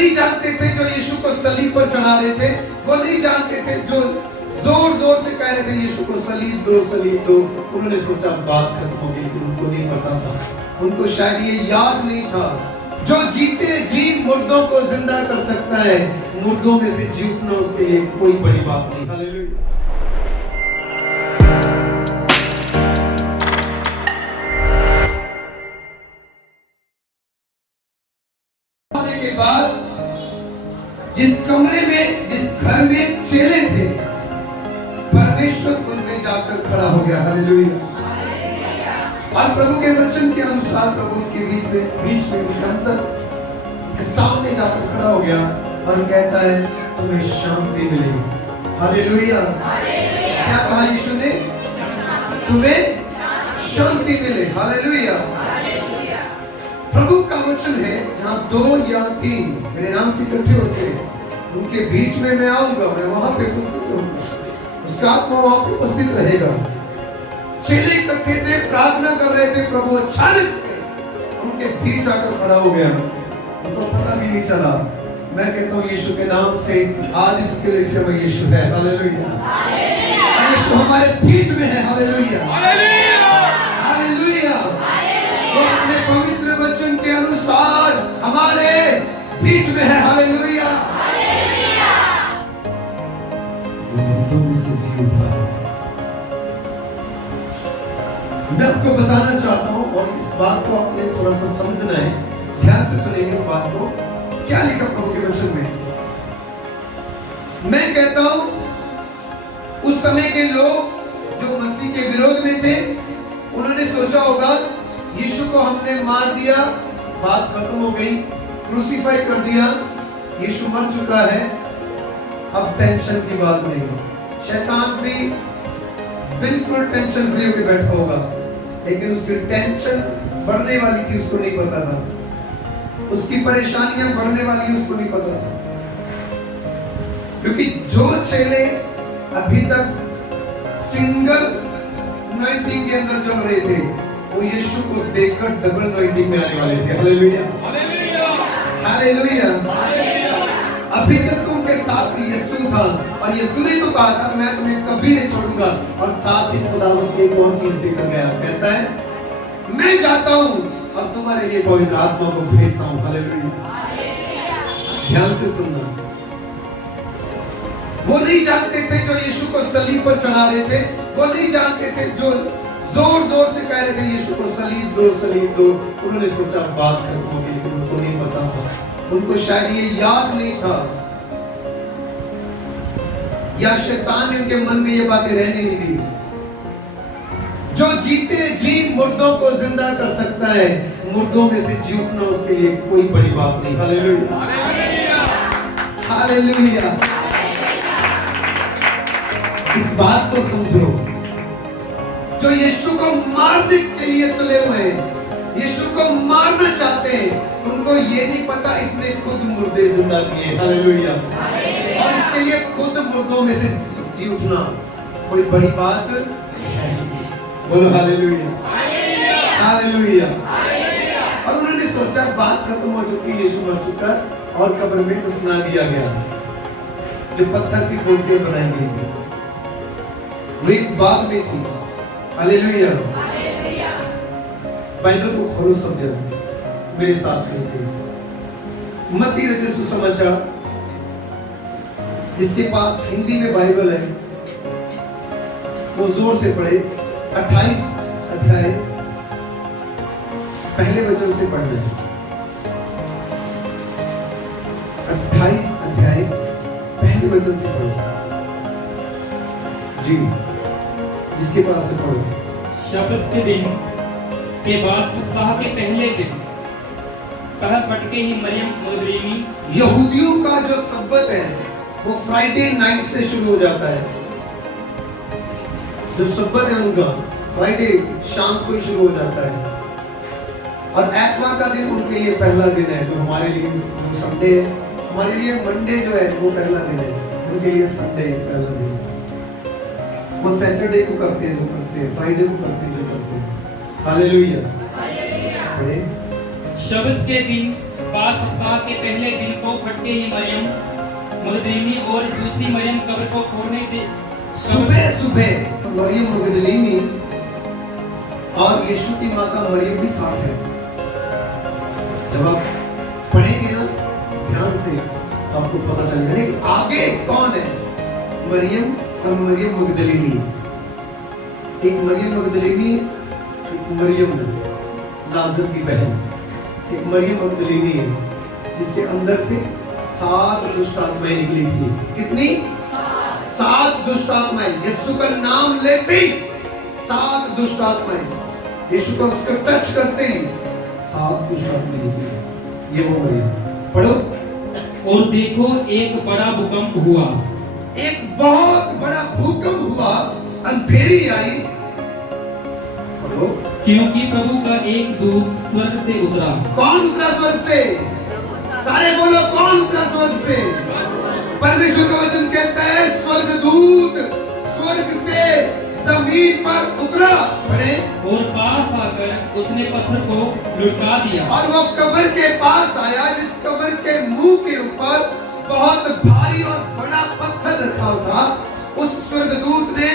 नहीं जानते थे जो यीशु को सलीब पर चढ़ा रहे थे, वो नहीं जानते थे जो जोर जोर से कह रहे थे यीशु को सलीब दो सलीब दो। उन्होंने सोचा बात खत्म हो गई, उनको नहीं पता था, उनको शायद ये याद नहीं था जो जीते जी मुर्दों को जिंदा कर सकता है, मुर्दों में से जी उठना उसके लिए कोई बड़ी बात नहीं। हालेलुया। के बाद जिस कमरे में, जिस घर में चेले थे, परमेश्वर उनमें जाकर खड़ा हो गया। हालेलुया। और प्रभु के वचन के अनुसार प्रभु उनके बीच में उनके अंदर के सामने जाकर खड़ा हो गया और कहता है तुम्हें शांति मिलेगी। हालेलुया। क्या कहा यीशु ने? तुम्हें शांति मिले। हालेलुया। प्रभु का वचन है जहाँ 2 या 3 मेरे नाम से इकट्ठे होते हैं उनके बीच में मैं आऊंगा, मैं वहां पे उपस्थित रहूंगा, उसका आत्मा वहां पे उपस्थित रहेगा। चेले इकट्ठे थे, प्रार्थना कर रहे थे, प्रभु अचानक से उनके बीच आकर खड़ा हो गया, उनको पता भी नहीं चला। मैं कहता हूँ यीशु के नाम से आज इस कलीसिया में यीशु है। हालेलुया। यीशु हमारे बीच में है। हालेलुया। हालेलुया। वो अपने पवित्र वचन के अनुसार हमारे बीच में है। हालेलुया। मैं आपको बताना चाहता हूं और इस बात को आपने थोड़ा सा समझना है, ध्यान से सुनेंगे इस बात को। क्या लिखा प्रभु के वचन में? मैं कहता हूं उस समय के लोग जो मसीह के विरोध में थे, उन्होंने सोचा होगा यीशु को हमने मार दिया, बात खत्म हो गई, क्रूसीफाई कर दिया, यीशु मर चुका है, अब टेंशन की बात नहीं। शैतान भी बिल्कुल टेंशन फ्री होकर बैठा होगा, लेकिन उसकी टेंशन बढ़ने वाली थी, उसको नहीं पता था। उसकी परेशानियां बढ़ने वाली, उसको नहीं पता था। क्योंकि जो चेले अभी तक सिंगल अनॉइंटिंग के अंदर चल रहे थे, वो यीशु को देखकर डबल अनॉइंटिंग में आने वाले थे। हालेलुया। हालेलुया। अभी तक तो उनके साथ यीशु था और यीशु ने तो कहा था मैं तुम्हें कभी नहीं छोड़ूंगा, और साथ ही खुदावंद एक और चीज देकर गया, कहता है मैं जाता हूं और तुम्हारे लिए पवित्र आत्मा को भेजता हूं। हालेलुया। ध्यान से सुनना। वो नहीं जानते थे जो यीशु को सलीब पर चढ़ा रहे थे, वो नहीं जानते थे जो जोर जोर से कह रहे थे यीशु को सलीब दो सलीब दो। उन्होंने सोचा बात खत्म हो गई, उनको नहीं पता था, उनको शायद ये याद नहीं था, या शैतान ने उनके मन में ये बातें रहने नहीं दी। जो जीते जी मुर्दों को जिंदा कर सकता है, मुर्दों में से जी उठना उसके लिए कोई बड़ी बात नहीं। हालेलुया। हालेलुया। इस बात को समझो, जो यीशु को मारने के लिए तुले हुए हैं, यीशु को मारना चाहते हैं, उनको ये नहीं पता इसने खुद मुर्दे जिंदा किए। हालेलुया। और इसके लिए खुद मुर्दों में से जी उठना कोई बड़ी बात है। बोलो हालेलुया। हालेलुया। और उन्होंने सोचा बात खत्म हो चुकी, यीशु मर चुका और कब्र में दफना दिया गया, जो पत्थर की मूर्तियां बनाई गई थी, वो एक बाग में थी। हालेलुया। बाइबल को खोलो सब जन मेरे साथ में। मत्ती रचित सुसमाचार, जिसके पास हिंदी में बाइबल है वो जोर से पढ़े। 28 अध्याय पहले वचन से पढ़ना है। 28 अध्याय पहले वचन से पढ़ो जी, जिसके पास है पढ़ो। शब्द के दिन के बाद सप्ताह के पहले दिन पहर फटके ही मरियम मगदलीनी। यहूदियों का जो सब्बत है वो फ्राइडे नाइट से शुरू हो जाता है। जो सब्बत है उनका फ्राइडे शाम को ही शुरू हो जाता है, और एतवार का दिन उनके लिए पहला दिन है। जो हमारे लिए जो संडे है, हमारे लिए मंडे जो है वो पहला दिन है, उनके लिए संडे पहला दिन। वो सैटरडे को करते हैं जो करते हैं, फ्राइडे को करते हैं जो करते हैं। हालेलुया। शब्द के दिन 5 सप्ताह के पहले दिन को फटके ही मरियम मगदलीनी और दूसरी मरियम कब्र को खोलने दे सुबह सुबह मरियम मगदलीनी और यीशु की माता मरियम भी साथ है। जब आप पढ़ेंगे ना ध्यान से आपको पता चलेगा। लेकिन आगे कौन है? मरियम और मरियम मगदलीनी। एक मरियम मगदलीनी, एक मरियम लाजर की बहन, एक मरियम मगदलीनी है जिसके अंदर से 7 दुष्ट आत्माएं निकली थी। कितनी? 7 दुष्ट आत्माएं। यीशु का नाम लेते ही 7 दुष्ट आत्माएं, यीशु को उसको टच करते ही 7 दुष्ट आत्माएं निकली। ये वो मरियम। पढ़ो। और देखो एक बड़ा भूकंप हुआ, एक बहुत बड़ा भूकंप हुआ, अंधेरी आई। पढ़ो। क्योंकि प्रभु का एक दूत स्वर्ग से उतरा। कौन उतरा स्वर्ग से? सारे बोलो, कौन उतरा स्वर्ग से? परमेश्वर का वचन कहता है स्वर्गदूत स्वर्ग से जमीन पर उतरा। पढ़े। और पास आकर उसने पत्थर को लुढ़का दिया। और वो कब्र के पास आया जिस कब्र के मुंह के ऊपर बहुत भारी और बड़ा पत्थर रखा था। उस स्वर्गदूत ने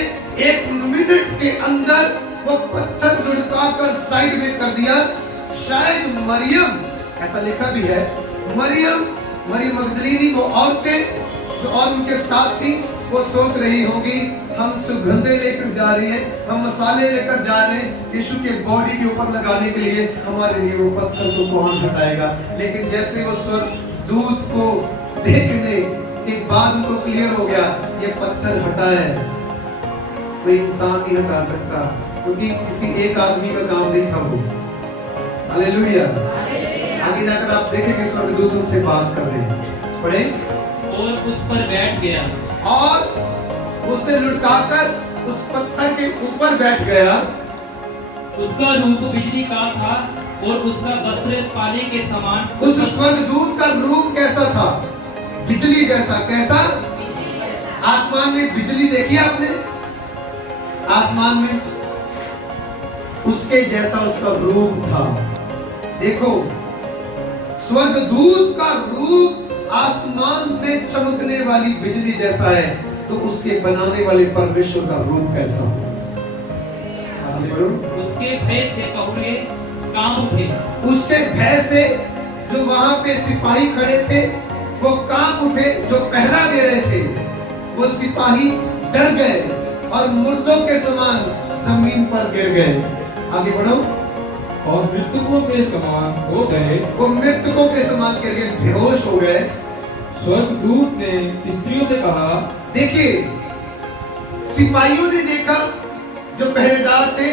1 मिनट के अंदर वो पत्थर लुढ़का कर साइड में कर दिया। शायद मरियम, ऐसा लिखा भी है, मरियम मगदलीनी वो औरतें जो और उनके साथ थी वो सोच रही होगी हम सुगंधे लेकर जा रहे हैं, हम मसाले लेकर जा रहे हैं यीशु के बॉडी के ऊपर लगाने के लिए, हमारे लिए वो पत्थर को कौन हटाएगा। लेकिन जैसे वो स्वर्गदूत को देखने के बाद उनको क्लियर हो गया ये पत्थर हटा है, कोई इंसान नहीं हटा सकता क्योंकि किसी एक आदमी का काम नहीं था वो। हालेलुया। आगे जाकर आप देखेंगे स्वर्गदूत उनसे बात कर रहे हैं। पढ़े। और उस पर बैठ गया और उसे लुढ़काकर उस पत्थर के ऊपर बैठ गया। उसका रूप बिजली का था और उसका वस्त्र पानी के समान। उस स्वर्गदूत का रूप कैसा था? बिजली जैसा। कैसा? आसमान में बिजली देखी आपने? आसमान में उसके जैसा उसका रूप था। देखो स्वर्गदूत का रूप आसमान में चमकने वाली बिजली जैसा है तो उसके बनाने वाले परमेश्वर का रूप कैसा हो? उसके भय से कहुरे कांप उठे। उसके भय से जो वहां पे सिपाही खड़े थे वो कांप उठे, जो पहरा दे रहे थे वो सिपाही डर गए और मुर्दों के समान जमीन पर गिर गए। आगे बढ़ो। और मृतकों के समान हो गए। वो मृतकों के समान गिर गए, बेहोश हो गए। स्वर्गदूत ने स्त्रियों से कहा, देखिए सिपाहियों ने देखा जो पहरेदार थे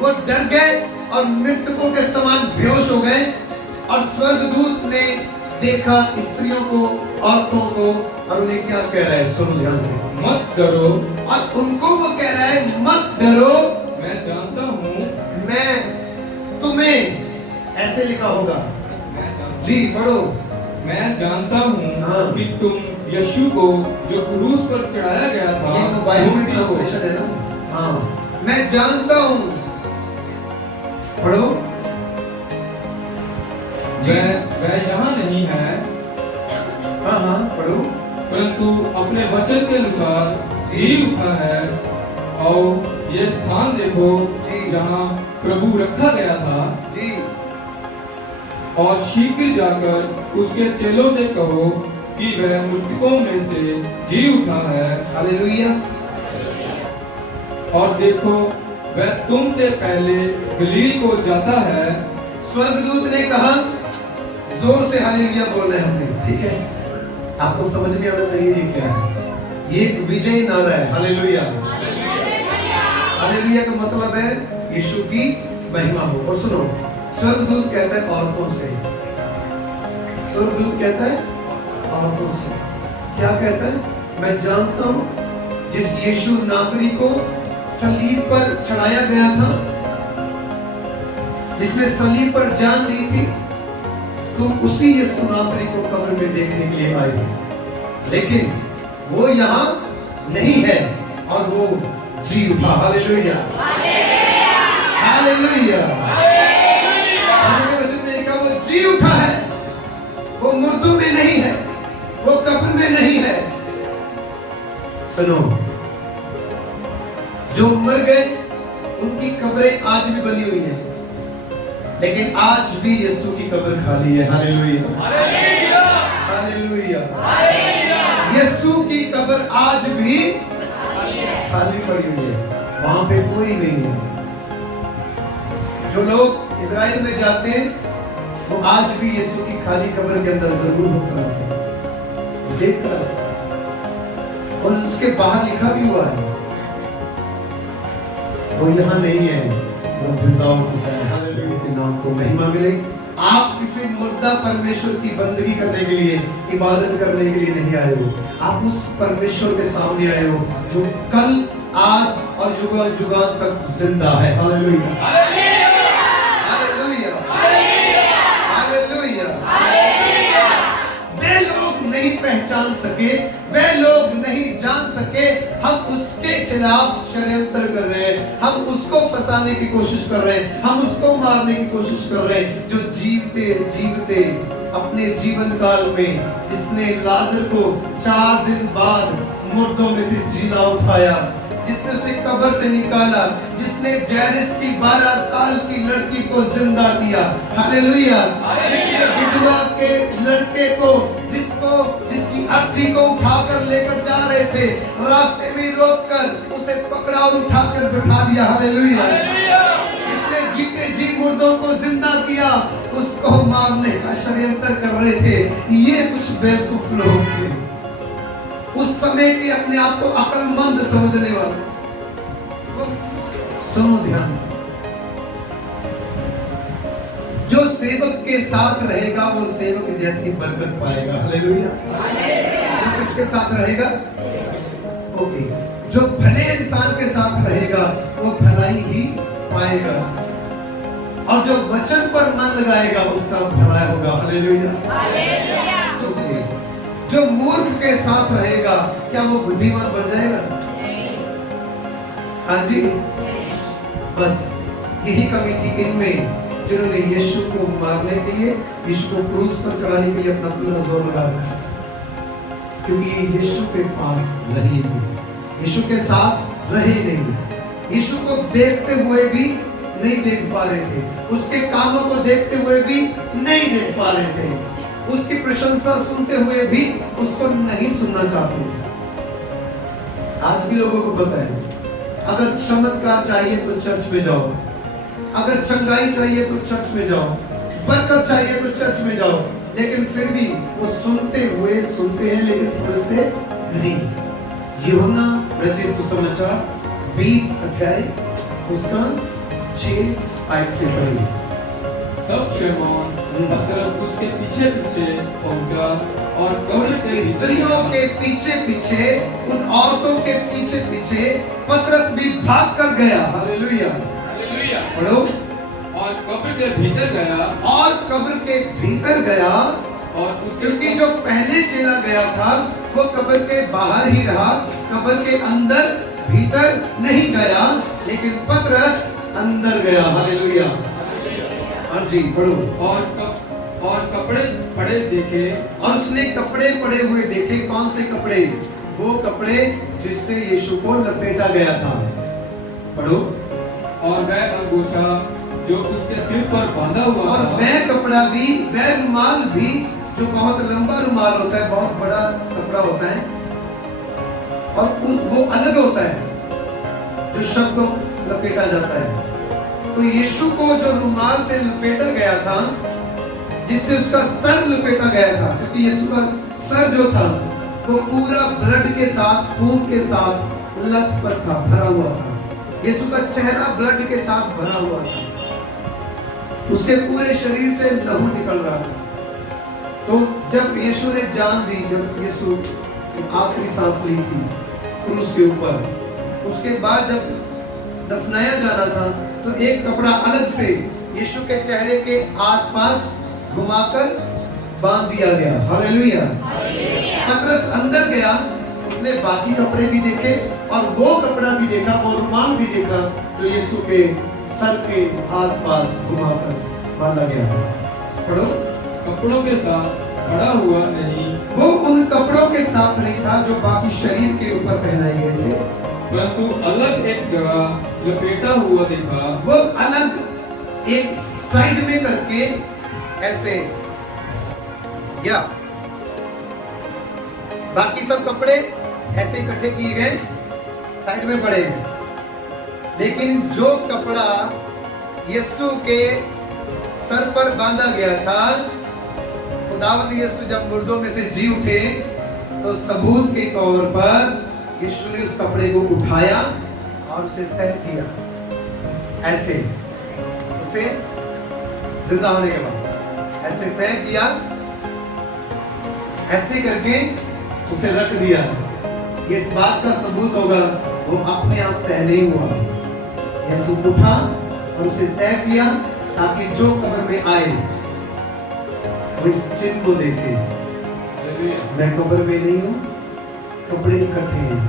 वो डर गए और मृतकों के समान बेहोश हो गए। और स्वर्गदूत ने देखा स्त्रियों को, औरतों को, और उन्हें क्या कह रहा है? सुन ध्यान से। मत डरो। और उनको वो कह रहा है मत डरो, मैं जानता हूँ मैं तुम्हें, ऐसे लिखा होगा जी, पढ़ो। मैं जानता हूँ हाँ। कि तुम यीशु को जो क्रूस पर चढ़ाया गया था, ये तो बाइबल में ट्रांसलेशन है ना। हाँ, मैं जानता हूँ। पढ़ो। वह यहाँ नहीं है। हाँ हाँ पढ़ो। परंतु अपने वचन के अनुसार जी उठा है। और ये स्थान देखो जहाँ प्रभु रखा गया था जी। और शीघ्र जाकर उसके चेलों से कहो कि वह मृतकों में से जी उठा है। हालेलुया। और देखो वह तुमसे पहले गलील को जाता है। स्वर्गदूत ने कहा, जोर से हालेलुया बोलना है हमने, ठीक है? आपको समझ में आना चाहिए ये क्या है। ये एक विजय नारा है। हालेलुया। हालेलुया का मतलब है यीशु की महिमा हो। और सुनो, स्वर्गदूत कहता है औरतों से, स्वर्गदूत कहता है औरतों से, क्या कहता है? मैं जानता हूं जिस यीशु नासरी को सलीब पर चढ़ाया गया था, जिसने सलीब पर जान दी थी, तुम उसी यीशु नासरी को कब्र में देखने के लिए आए हो। लेकिन वो यहाँ नहीं है और वो जी उठा। हालेलुया। हालेलुया। वो जी उठा है वो मुर्दों में नहीं है, वो कब्र में नहीं है। सुनो, जो मर गए उनकी कब्रें आज भी बनी हुई हैं, लेकिन आज भी यीशु की कब्र खाली है। Hallelujah, hallelujah, hallelujah. यीशु की कब्र आज भी खाली पड़ी हुई है, वहां पे कोई नहीं है। जो लोग इजराइल में जाते हैं वो आज भी यीशु की खाली कब्र के अंदर जरूर होकर आते हैं, देख कर आते हैं। और उसके बाहर लिखा भी हुआ है, वो यहाँ नहीं है, वो जिंदा हो चुका है। हालेलुया के नाम को महिमा मिले। आप किसी मुर्दा परमेश्वर की बंदगी करने के लिए, इबादत करने के लिए नहीं आए हो, आप उस परमेश्वर के सामने आए हो जो कल, आज और युगान युगान तक जिंदा है। Hallelujah, hallelujah, hallelujah. वे लोग नहीं पहचान सके, वे लोग नहीं जान सके, हम उसके खिलाफ षड्यंत्र कर रहे हैं, हम उसको फंसाने की कोशिश कर रहे हैं, हम उसको मारने की कोशिश कर रहे हैं, जो जीवते जीवते अपने जीवन काल में, जिसने लाजर को 4 दिन बाद मुर्दों में से जिला उठाया, जिसने उसे कब्र से निकाला, जिसने जैरिस की 12 साल की लड़की को जिंदा किया। हालेलुया, जिसने विधवा के लड़के को, जिसकी अर्थी को उठाकर लेकर जा रहे थे, रास्ते में रोककर उसे पकड़ा और उठाकर बिठा दिया। हालेलुया, जिसने जीते जी मुर्दों को जिंदा किया, उसको मारने का षड्यंत्र कर रहे थे। ये कुछ बेवकूफ लोग थे उस समय के, अपने आप को अक्लमंद समझने वाले। सुनो ध्यान से, जो सेवक के साथ रहेगा वो सेवक जैसी बरकत पाएगा। हालेलुया, जो किसके साथ रहेगा? ओके, जो भले इंसान के साथ रहेगा वो भलाई ही पाएगा, और जो वचन पर मन लगाएगा उसका भला होगा। हालेलुया, जो मूर्ख के साथ रहेगा क्या वो बुद्धिमान बन जाएगा? हाँ जी, बस यही कमी थी इनमें, जिन्होंने यीशु को मारने के लिए, यीशु को क्रूस पर चढ़ाने के लिए अपना पूरा जोर लगा रखा, क्योंकि ये यीशु के पास रहे नहीं, यीशु के साथ रहे नहीं, यीशु को देखते हुए भी नहीं देख पा रहे थे, उसके कामों को देखते हुए भी नहीं देख पा रहे थे, उसकी प्रशंसा सुनते हुए भी उसको नहीं सुनना चाहते थे। आज भी लोगों को पता है, अगर चमत्कार चाहिए तो चर्च में जाओ, अगर चंगाई चाहिए तो चर्च में जाओ, बरकत चाहिए तो चर्च में जाओ, लेकिन फिर भी वो सुनते हैं लेकिन समझते नहीं। यूहन्ना रचित सुसमाचार 20 अध्याय उसका 6 आयत से पढ़िए। तब शमौन पतरस उसके पीछे पीछे पहुंचा और उन स्त्रियों के पीछे पीछे, उन औरतों के पीछे पीछे पतरस भी भाग कर गया। हालेलुया, हालेलुया, पढ़ो। और कब्र के भीतर गया, और कब्र के भीतर गया, और क्योंकि जो पहले चला गया था वो कब्र के बाहर ही रहा, कब्र के अंदर भीतर नहीं गया, लेकिन पतरस अंदर गया। हालेलुया, हाँ जी, पढ़ो। और कपड़े पड़े देखे, और उसने कपड़े पड़े हुए देखे। कौन से कपड़े? वो कपड़े जिससे यीशु को लपेटा गया था। पढ़ो। और वह अंगूछा जो उसके सिर पर बांधा हुआ, और वह कपड़ा भी, वह रुमाल भी, जो बहुत लंबा रुमाल होता है, बहुत बड़ा कपड़ा होता है, और वो अलग होता है जो शब्द को लपेटा जाता है। तो यीशु को जो रुमाल से लपेटा गया था, जिससे उसका सर लपेटा गया था, क्योंकि यीशु का सर जो था वो पूरा ब्लड के साथ, खून के साथ लथपथ था, भरा हुआ था। यीशु का चेहरा ब्लड के साथ भरा हुआ था, उसके पूरे शरीर से लहू निकल रहा था। तो जब यीशु ने जान दी, जब यीशु आखिरी सांस ली थी क्रूस के ऊपर, उसके बाद जब दफनाया जा रहा था, तो एक कपड़ा अलग से यीशु के चेहरे के आसपास घुमाकर बांध दिया गया। हालेलुया, पतरस अंदर गया, उसने बाकी कपड़े भी देखे और वो कपड़ा भी देखा, वो रुमाल भी देखा जो यीशु के सर के आसपास घुमाकर बांधा गया था। पढ़ो। कपड़ों के साथ खड़ा हुआ नहीं, वो उन कपड़ों के साथ नहीं था जो बाकी शरीर के ऊपर पहनाए गए थे, परंतु अलग एक जगह लपेटा हुआ दिखा। वो अलग एक साइड में करके ऐसे, या बाकी सब कपड़े ऐसे इकट्ठे किए गए साइड में पड़े हैं, लेकिन जो कपड़ा यीशु के सर पर बांधा गया था, खुदावंद यीशु जब मुर्दों में से जी उठे तो सबूत के तौर पर यीशु ने उस कपड़े को उठाया और उसे तह किया, ऐसे उसे जिंदा होने के बाद ऐसे तय किया, ऐसे करके उसे रख दिया। ये इस बात का सबूत होगा वो अपने आप तय नहीं हुआ, यीशु उठा और उसे तय किया ताकि जो कब्र में आए वो इस चिन्ह को देखे, मैं कब्र में नहीं हूं, कपड़े इकट्ठे हैं।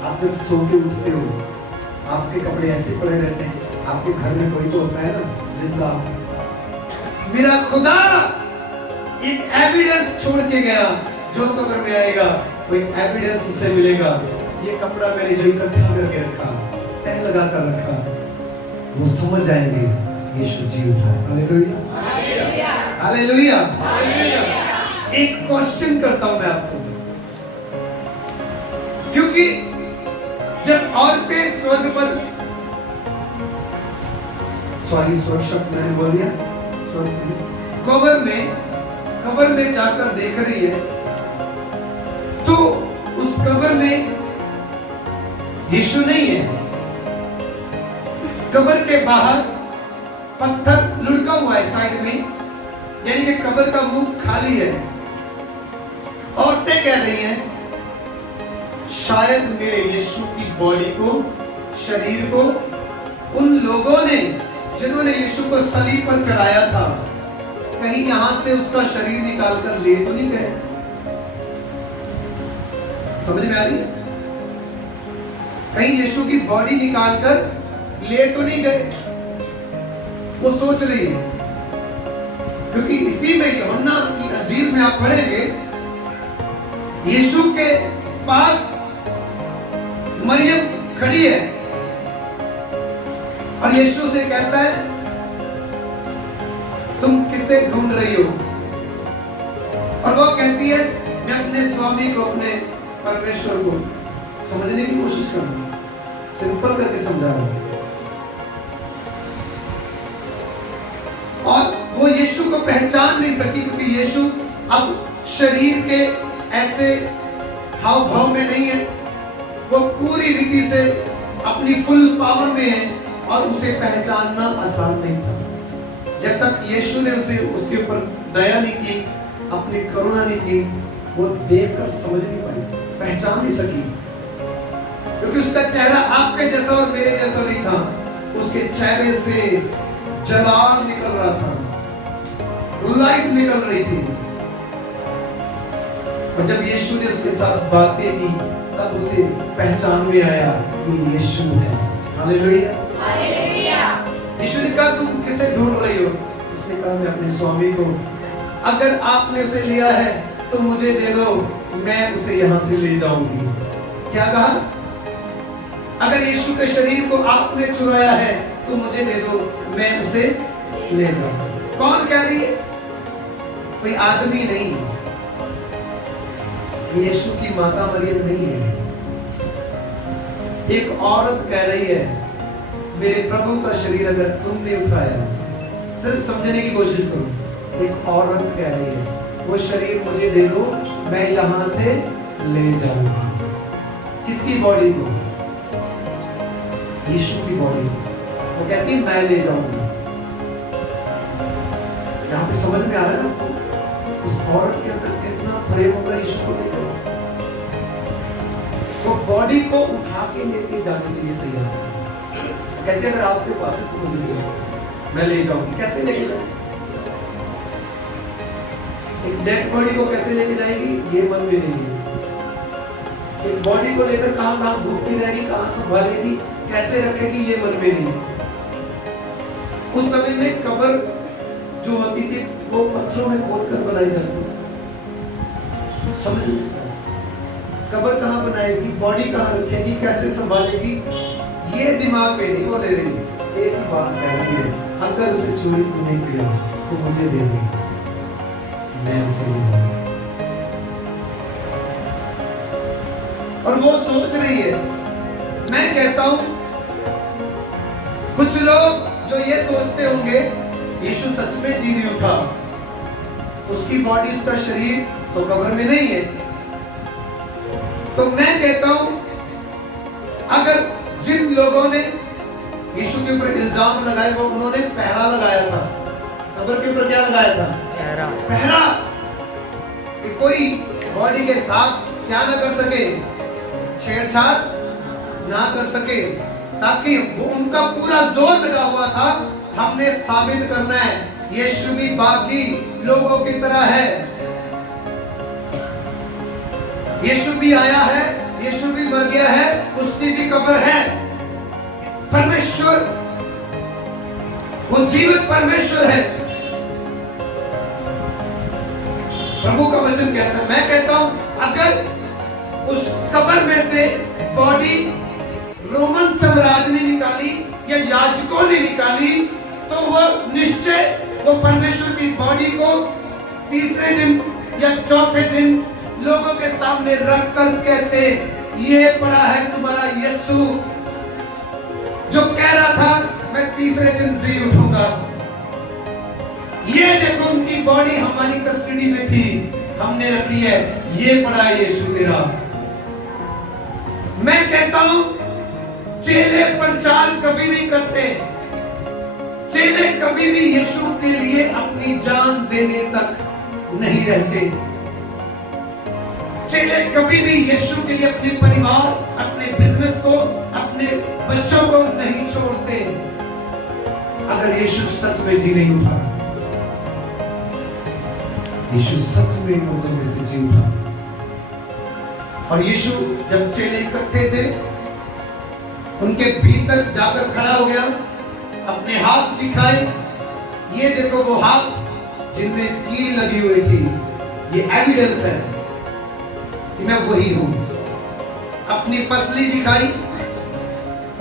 आप जब सो के उठते हो आपके कपड़े ऐसे पड़े रहते हैं, आपके घर में कोई तो होता है ना जिंदा। मेरा खुदा एक एविडेंस छोड़ के गया, जो कब्र में आएगा वो एक एविडेंस उसे मिलेगा, ये कपड़ा मैंने जो इकट्ठा करके रखा, तह लगा कर रखा, वो समझ जाएंगे यीशु जी उठा है। Hallelujah, hallelujah, hallelujah. एक क्वेश्चन करता हूं मैं आपको, क्योंकि जब औरतें स्वर्ग पर, स्वर्ग शब्द मैंने बोल दिया, कब्र में जाकर देख रही है तो उस कब्र में यीशु नहीं है, कब्र के बाहर पत्थर लुढ़का हुआ है साइड में, यानी कि कब्र का मुंह खाली है। औरतें कह रही हैं शायद मेरे यीशु की बॉडी को, शरीर को उन लोगों ने जिन्होंने यीशु को सलीब पर चढ़ाया था, कहीं यहां से उसका शरीर निकाल कर ले तो नहीं गए। समझ में आ रही है? कहीं यीशु की बॉडी निकाल कर ले तो नहीं गए, वो सोच रही है। क्योंकि इसी में यूहन्ना की अंजील में आप पढ़ेंगे, यीशु के पास मरियम खड़ी है और यीशु से कहता है तुम किसे ढूंढ रही हो, और वो कहती है मैं अपने स्वामी को, अपने परमेश्वर को। समझने की कोशिश कर रहा हूं, सिंपल करके समझा रहा हूं। और वो यीशु को पहचान नहीं सकी, क्योंकि यीशु अब शरीर के ऐसे हाव भाव में नहीं है, वो पूरी रीति से अपनी फुल पावर में है और उसे पहचानना आसान नहीं था। जब तक यीशु ने उसे, उसके ऊपर दया नहीं की, अपनी करुणा नहीं की, वो देखकर समझ नहीं पाई, पहचान नहीं सकी, क्योंकि उसका चेहरा आपके जैसा और मेरे जैसा नहीं था। उसके चेहरे से जलाल निकल रहा था, लाइट निकल रही थी। और जब यीशु ने उसके साथ बातें की तब उसे पहचान में आया कि यीशु है। Hallelujah, hallelujah. यीशु ने कहा तुम किसे ढूंढ रही हो? उसने कहा मैं अपने स्वामी को, अगर आपने उसे लिया है तो मुझे दे दो, मैं उसे यहाँ से ले जाऊंगी। क्या कहा? अगर यीशु के शरीर को आपने चुराया है तो मुझे दे दो, मैं उसे ले जाऊंगी। कौन कह रही है? कोई आदमी नहीं, यीशु की माता मरियम नहीं है, एक औरत कह रही है मेरे प्रभु का शरीर अगर तुमने उठाया, सिर्फ समझने की कोशिश करो। एक औरत कह रही है वो शरीर मुझे दे दो, मैं यहां से ले जाऊंगा। किसकी बॉडी को? यीशु की बॉडी को। वो कहती है मैं ले जाऊंगी। यहां पे समझ में आ रहा है आपको उस औरत के अंदर कितना प्रेम होगा यीशु को लेकर। वो बॉडी को उठा के लेके जाने के लिए तैयार है। कहते अगर आपके पास है तो मुझे ले जाओ, मैं ले जाऊंगी। कैसे लेके जाऊंगी? एक डेड बॉडी को कैसे लेके जाएगी ये मन में नहीं है। एक बॉडी को लेकर कहां घूमती रहेगी, कहां संभालेगी, कैसे रखेगी ये मन में नहीं है। उस समय में कब्र जो होती थी वो पत्थरों में खोद कर बनाई जाती थी। समझ नहीं सकता कब्र कहाँ बनाएगी, बॉडी कहाँ रखेगी, कैसे संभालेगी, ये दिमाग में नहीं वो ले रही। एक ही बात कह रही है, अगर उसे चोरी तूने किया तो मुझे दे दे, मैं उसे ले जाऊंगा। और वो सोच रही है। मैं कहता हूं कुछ लोग जो ये सोचते होंगे यीशु सच में जी नहीं उठा, उसकी बॉडी, उसका शरीर तो कब्र में नहीं है। तो मैं कहता हूं अगर जिन लोगों ने यीशु के ऊपर इल्जाम लगाए वो उन्होंने पहरा लगाया था, कब्र के ऊपर क्या लगाया था? पहरा, कि कोई बॉडी के साथ क्या ना कर सके, छेड़छाड़ ना कर सके, ताकि वो उनका पूरा जोर लगा हुआ था हमने साबित करना है यीशु भी बाकी लोगों की तरह है, यीशु भी आया है, यीशु भी मर गया है, उसकी भी कब्र है। परमेश्वर वो जीवित परमेश्वर है। प्रभु का वचन कहता है, मैं कहता हूं अगर उस कब्र में से बॉडी रोमन साम्राज्य ने निकाली या याजकों ने निकाली तो वो निश्चय वो परमेश्वर की बॉडी को तीसरे दिन या चौथे दिन लोगों के सामने रख कर कहते, ये पड़ा है तुम्हारा यीशु जो कह रहा था मैं तीसरे दिन से उठूंगा। ये देखो उनकी बॉडी हमारी कस्टडी में थी, हमने रखी है, ये पड़ा है यीशु तेरा। मैं कहता हूं चेले प्रचार कभी नहीं करते, चेले कभी भी यीशु के लिए अपनी जान देने तक नहीं रहते, चेले कभी भी यीशु के लिए अपने परिवार, अपने बिजनेस को, अपने बच्चों को नहीं छोड़ते अगर यीशु सच में जी नहीं उठा। यीशु सच में मुर्दों में से जी उठा। और यीशु जब चेले इकट्ठे थे उनके भीतर जाकर खड़ा हो गया, अपने हाथ दिखाए, ये देखो वो हाथ जिनमें कील लगी हुई थी, ये एविडेंस है कि मैं वही हूं। अपनी पसली दिखाई,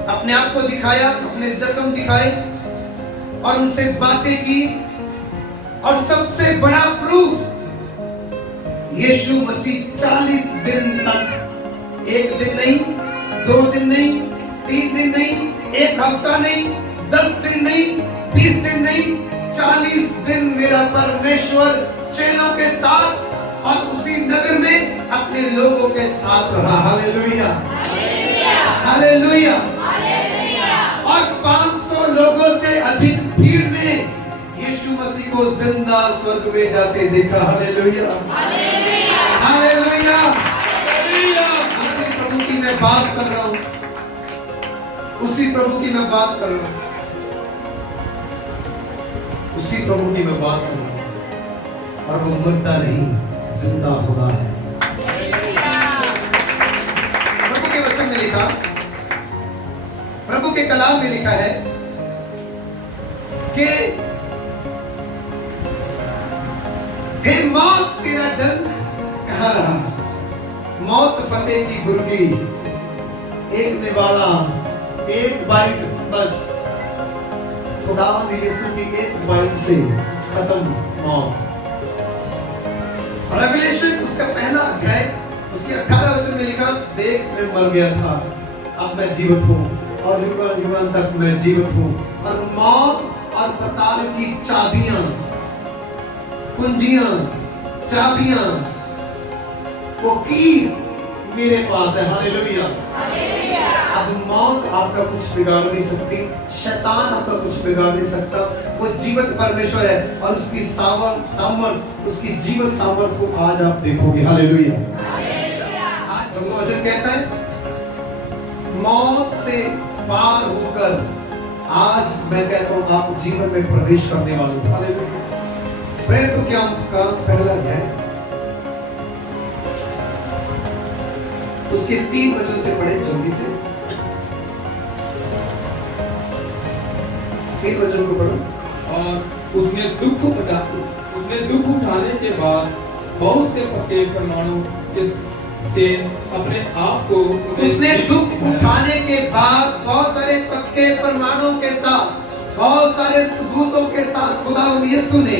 अपने आप को दिखाया, अपने जख्म दिखाए और उनसे बातें की। और सबसे बड़ा प्रूफ, यीशु मसीह 40 दिन तक, एक दिन नहीं, 2 दिन नहीं, 3 दिन नहीं, 1 हफ्ता नहीं, 10 दिन नहीं, 20 दिन नहीं, 40 दिन मेरा परमेश्वर चेलों के साथ और उसी नगर में अपने लोगों के साथ रहा। Hallelujah, hallelujah. और 500 लोगों से अधिक भीड़ ने यीशु मसीह को जिंदा स्वर्ग में जाते देखा। Hallelujah, hallelujah. उसी प्रभु की मैं बात कर रहा हूं, उसी प्रभु की मैं बात कर रहा हूं, उसी प्रभु की मैं बात कर रहा हूं। और वो मरता नहीं, जिंदा खुदा है। प्रभु के वचन में लिखा, प्रभु के कलाम में लिखा है कि हे मौत तेरा डंक कहां रहा, मौत फतेह की गुर्गी, एक निवाला, एक बाइट बस, खुदावंद यीशु की एक बाइट से खत्म मौत। रेवलेशन उसका पहला अध्याय उसके 18 वचन में लिखा, देख मैं मर गया था, अब मैं जीवित हूँ और युगान तक मैं जीवित हूँ। और मौत और पाताल की चाबियां, कुंजियां, चाबियां, वो कीज मेरे पास है। हालेलुया। अब मौत आपका कुछ बिगाड़ नहीं सकती, शैतान आपका कुछ बिगाड़ नहीं सकता। वो जीवित परमेश्वर है और उसकी सामर्थ, उसकी जीवित सामर्थ को आज आप देखोगे। हालेलुया। आज प्रभु वचन कहता है मौत से पार होकर आज मैं कहता हूं आप जीवन में प्रवेश करने वाले हो। हालेलुया। पहले तो क्या का पहला अध्याय उसके 3 वचन से पढ़े जल्दी से, 3 वचन को पढ़ो। और उसने दुख उठाने के बाद बहुत से पक्के प्रमाणों के से अपने आप को उसने दुख उठाने के बाद बहुत सारे पक्के प्रमाणों के साथ, बहुत सारे सबूतों के साथ खुदा यीशु ने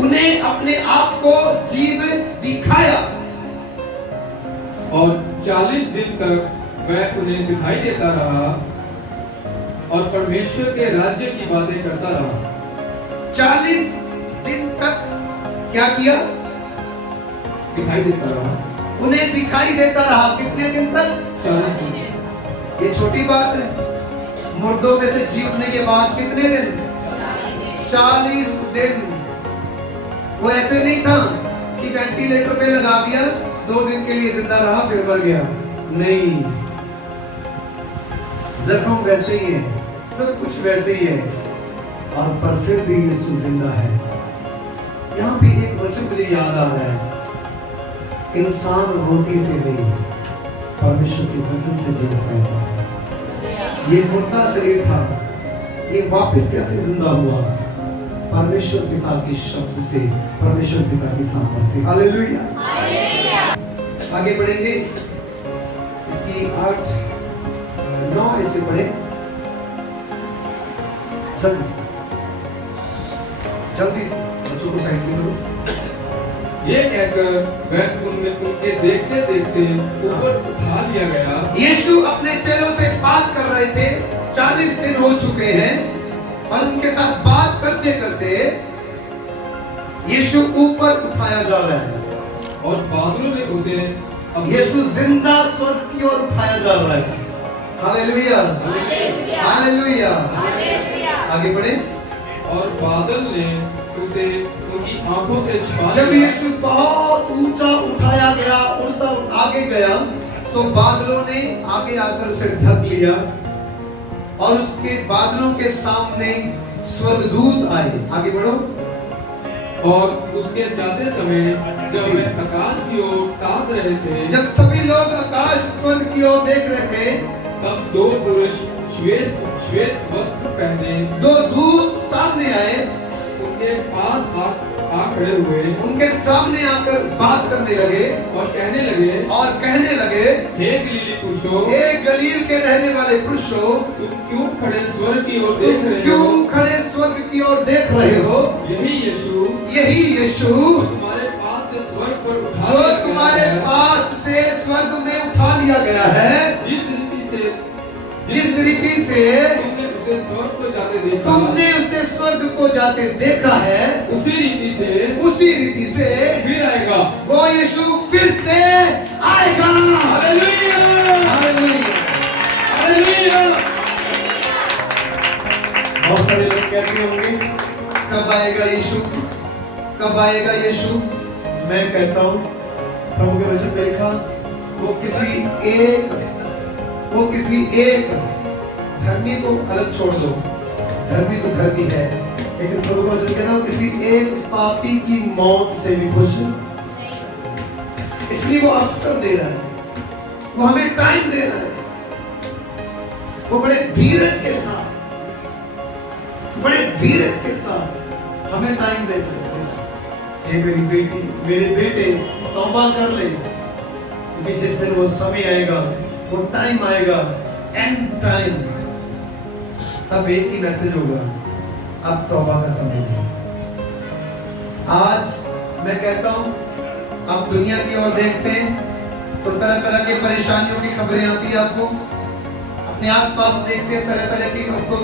उन्हें अपने आप को जीवित दिखाया। और 40 दिन तक वह उन्हें दिखाई देता रहा और परमेश्वर के राज्य की बातें करता रहा। 40 दिन तक क्या किया? दिखाई देता रहा। उन्हें दिखाई देता रहा। कितने दिन तक? 40 दिन। ये छोटी बात है। मुर्दों में से जी उठने के बाद कितने दिन? 40 दिन। वो ऐसे नहीं था कि वेंटिलेटर पे लगा दिया, 2 दिन के लिए जिंदा रहा फिर मर गया। नहीं, जख्म वैसे ही है, सब कुछ वैसे ही है, और पर फिर भी यीशु जिंदा है। यहाँ पे एक वचन मुझे याद आ रहा है, इंसान रोटी से नहीं परमेश्वर के वचन से जीवित रहता है। ये मुर्दा शरीर था, ये वापस कैसे जिंदा हुआ? परमेश्वर पिता की शब्द से, परमेश्वर पिता की सामर्थ से। हालेलुया। आगे बढ़ेंगे, इसकी 8-9 ऐसे पढ़े, जल्दी से बच्चों को साइड में करो। ये कहकर वह उनके देखते देखते ऊपर उठा लिया गया। यीशु अपने चेलों से बात कर रहे थे, 40 दिन हो चुके हैं, और उनके साथ बात करते करते यीशु ऊपर उठाया जा रहा है, और बादलों में उसे यीशु जिंदा स्वर्ग की ओर उठाया जा रहा है। Hallelujah, hallelujah. आगे बढ़े। और बादल ने उसे उनकी आंखों से छिपा जब यीशु बहुत ऊंचा उठाया गया, उड़ता आगे गया, तो बादलों ने आगे आकर उसे ढक लिया, और उसके बादलों के सामने स्वर्गदूत आए। आगे बढ़ो। और उसके जाते समय जब वे आकाश की ओर ताक रहे थे, जब सभी लोग आकाश स्वर्ग की ओर देख रहे थे, तब 2 पुरुष श्वेत वस्त्र पहने 2 दूत सामने आए, उनके पास आ खड़े हुए, उनके सामने आकर बात करने लगे, और कहने लगे, हे गलीली पुरुषों, हे गलील के रहने वाले पुरुषों, तुम क्यों खड़े स्वर्ग की ओर देख रहे हो? क्यों खड़े स्वर्ग की ओर देख रहे हो? यही यीशु तुम्हारे पास से स्वर्ग पर उठा लिया गया है, जिस रीति से तुमने उसे स्वर्ग को जाते देखा है, उसी रीति से फिर आएगा। वो यीशु फिर से आएगा। Hallelujah, hallelujah, hallelujah. बहुत सारे लोग कहते होंगे, कब आएगा यीशु, कब आएगा यीशु? मैं कहता हूँ, प्रभु के वचन में लिखा, वो किसी एक धर्मी को अलग छोड़ दो, धर्मी तो धर्मी है, लेकिन प्रभु का वचन कहता है किसी एक पापी की मौत से भी खुश है। इसलिए वो अवसर दे रहा है, वो हमें टाइम दे रहा है, वो बड़े धीरज के साथ हमें टाइम दे रहा है। हे मेरी बेटी, मेरे बेटे, तौबा कर ले, क्योंकि जिस दिन वो समय आएगा, वो टाइम आएगा, एंड टाइम, तब एक ही मैसेज होगा, अब तौबा का समय है। आज मैं कहता हूं, आप दुनिया की ओर देखते हैं तो तरह तरह की परेशानियों की खबरें आती है आपको, अपने आसपास देखते हैं तरह तरह की आपको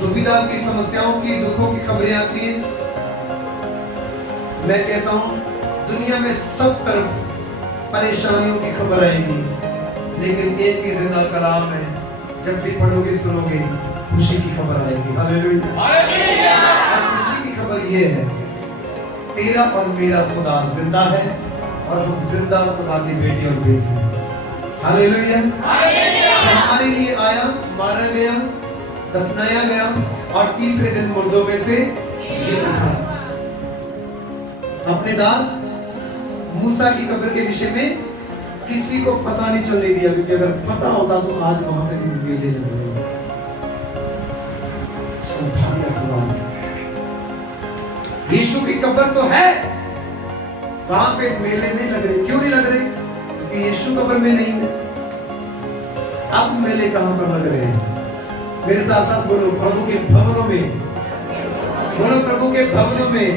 दुविधा की, समस्याओं की, दुखों की खबरें आती हैं। मैं कहता हूं दुनिया में सब तरफ परेशानियों की खबर आएगी, लेकिन एक ही जिंदा कलाम है, जब भी पढ़ोगे सुनोगे खुशी की खबर आएगी। Hallelujah, hallelujah. खुशी की खबर ये है, तेरा और मेरा खुदा जिंदा है, और हम जिंदा खुदा के बेटे और बेटी हैं। Hallelujah, hallelujah. हमारे लिए आया, मारा गया, दफनाया गया, और तीसरे दिन मुर्दों में से जी उठा। अपने दास मूसा की कब्र के विषय में किसी को पता नहीं चलने दिया, क्योंकि अगर पता होता तो आज वहां पे भी गेले लगे। कब्र तो है, वहां पे मेले नहीं लग रहे। क्यों नहीं लग रहे? क्योंकि यीशु कब्र में नहीं है। अब मेले कहां पर लग रहे हैं? मेरे साथ साथ बोलो, प्रभु के भवनों में। बोलो, प्रभु के भवनों में,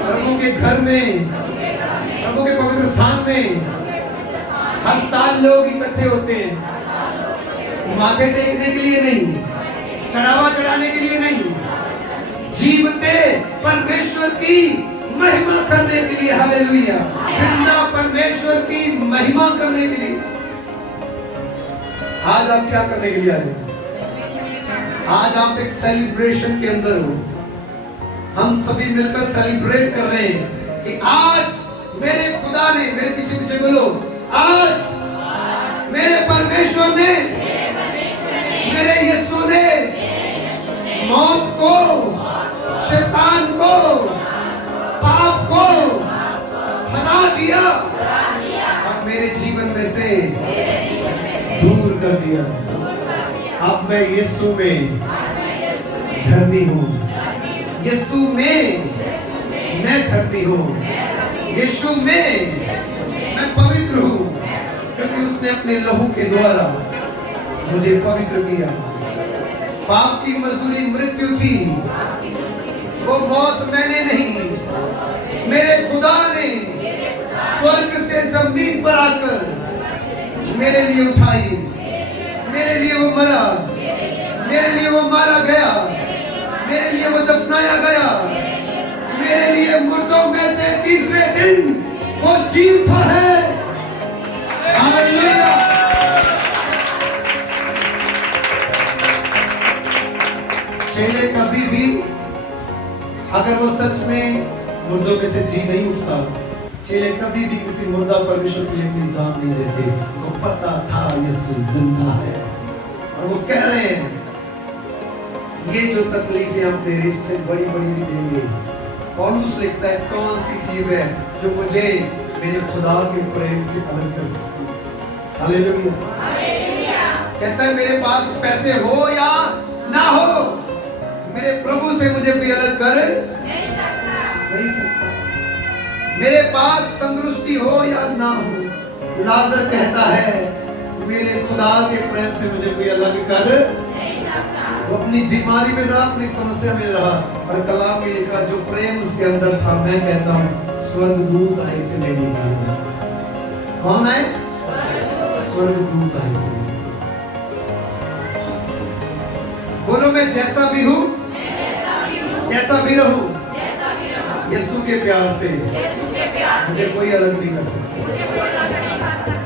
प्रभु के घर में, प्रभु के पवित्र स्थान में हर साल लोग इकट्ठे होते हैं, माथे टेकने के लिए नहीं, चढ़ावा चढ़ाने के लिए नहीं, जीवते परमेश्वर की महिमा करने के लिए। हालेलुया। जिंदा परमेश्वर की महिमा करने के लिए। आज आप क्या करने के लिए आए? आज आप एक सेलिब्रेशन के अंदर हो। हम सभी मिलकर सेलिब्रेट कर रहे हैं कि आज मेरे खुदा ने, मेरे पीछे पीछे बोलो, आज मेरे परमेश्वर ने, मेरे यीशु ने मौत को, शैतान को, पाप को हरा दिया और मेरे जीवन में से दूर कर दिया। अब मैं यीशु में धर्मी हूँ, यीशु में मैं धर्मी हूँ, यीशु में मैं पवित्र हूँ, क्योंकि उसने अपने लहू के द्वारा मुझे पवित्र किया। पाप की मजदूरी मृत्यु थी, वो मौत मैंने नहीं, मेरे खुदा ने स्वर्ग से जमीन पर आकर मेरे लिए उठाई, मेरे लिए वो मरा, मेरे लिए वो मारा गया, मेरे लिए वो दफनाया गया, मेरे लिए मुर्दों में से तीसरे दिन वो जी उठा है। हालेलुया। चेले कभी भी अगर वो सच में मुर्दों में से जी नहीं उठता, चेले कभी भी किसी मुर्दा परमेश्वर के लिए अपनी जान नहीं देते। वो पता था यीशु जिंदा है और वो कह रहे हैं ये जो तकलीफें आप तेरे इससे बड़ी बड़ी भी देंगे। पौलुस लिखता है कौन सी चीज है जो मुझे मेरे खुदा के प्रेम से अलग कर सकती है। हालेलुया। कहता है मेरे पास पैसे हो या ना हो, मेरे प्रभु से मुझे कोई अलग कर नहीं सकता। मेरे पास तंदुरुस्ती हो या ना हो, लाजर कहता है मेरे खुदा के प्रेम से मुझे कोई अलग कर नहीं सकता। वो अपनी बीमारी में रहा, अपनी समस्या में रहा, और कलाम में लिखा जो प्रेम उसके अंदर था, मैं कहता हूँ स्वर्गदूत आए इसे लेने के लिए। कौन आए? स्वर्गदूत आए इसे। बोलो मैं जैसा भी हूँ, जैसा भी रहूं, यीशु के प्यार से मुझे कोई अलग नहीं कर सकता,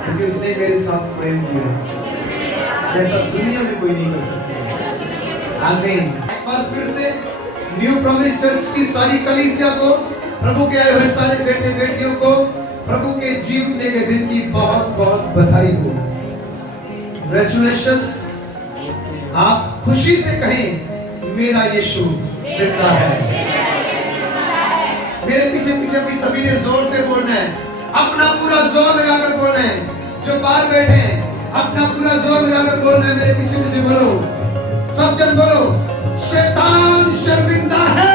क्योंकि उसने मेरे साथ प्रेम किया जैसा दुनिया में कोई नहीं कर सकता। आमीन। एक बार फिर से न्यू प्रॉमिस चर्च की सारी कलीसिया को, प्रभु के आए हुए सारे बेटे बेटियों को प्रभु के जीवने के दिन की बहुत बहुत बधाई हो। कंग्रेचुलेशंस। आप खुशी से कहें मेरा यीशु जिंदा है। मेरे पीछे पीछे भी सभी ने जोर से बोलना है, अपना पूरा जोर लगाकर बोलना है। जो बाहर बैठे हैं अपना पूरा जोर लगाकर बोलना है। मेरे पीछे पीछे बोलो, सब जन बोलो, शैतान शर्मिंदा है।